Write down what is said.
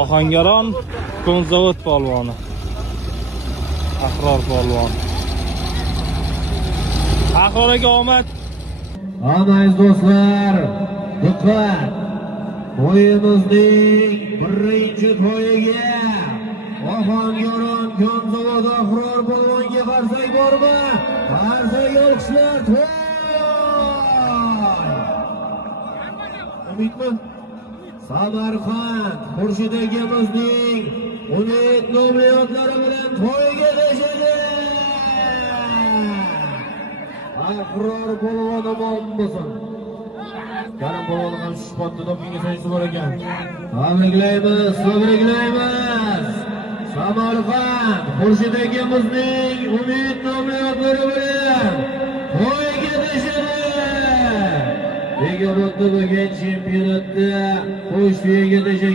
Ohangaron Konzavod polvoni. Ahror polvon. Ahroraga omad. Aziz do'stlar, diqqat! To'yimizning birinchi to'yiga Ohangaron Konzavod Ahror polvonga qarsak bormi? Qarsak olqishlar to'y! Umidmi? Samarqand Xurshid akamizning umid nomlari bilan to'yga tashadi. Ahror polvon omon bo'lsin. Karim polvon ham shpotda dopinga sayisi bor ekan. Tabriklaymiz, tabriklaymiz. Samarqand Xurshid akamizning umid nomlari bilan to'yga tashadi. Begorodda bo'lgan chempionatda qo'sh tuyaga tashadi.